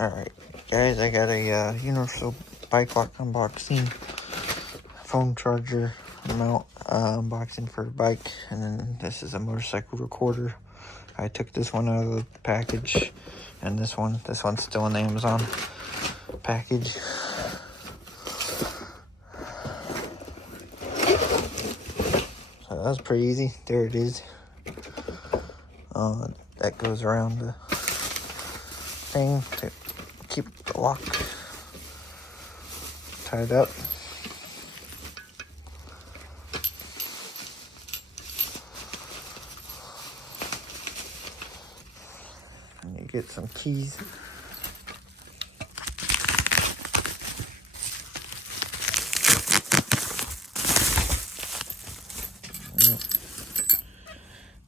Alright, guys, I got a universal bike lock unboxing, phone charger mount unboxing for the bike, and then this is a motorcycle recorder. I took this one out of the package, and this one's still in the Amazon package. So that was pretty easy. There it is. That goes around the thing to keep the lock tied up. And you get some keys.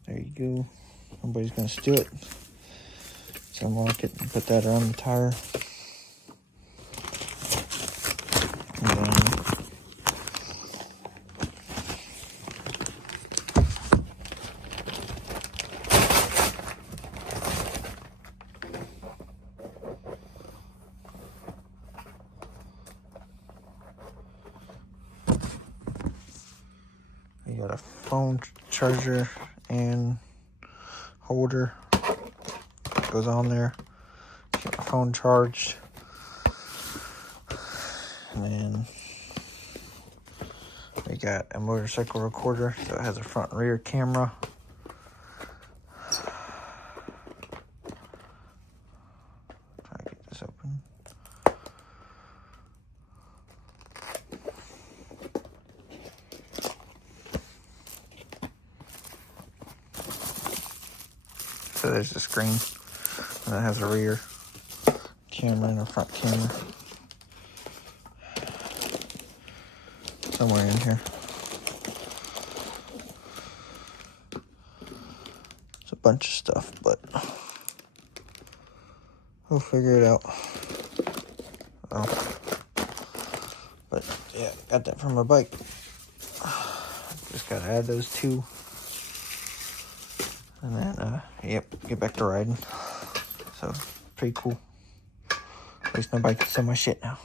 There you go. Nobody's gonna steal it. So unlock it and put that around the tire. And then you got a phone charger and holder. Goes on there. Get my phone charged. And then we got a motorcycle recorder, so it has a front and rear camera. Try to get this open. So there's the screen, and it has a rear camera and a front camera. Somewhere in here. It's a bunch of stuff, but we'll figure it out. But yeah, got that from my bike. Just gotta add those two. And then, yep, get back to riding. So, pretty cool. At least my bike can sell my shit now.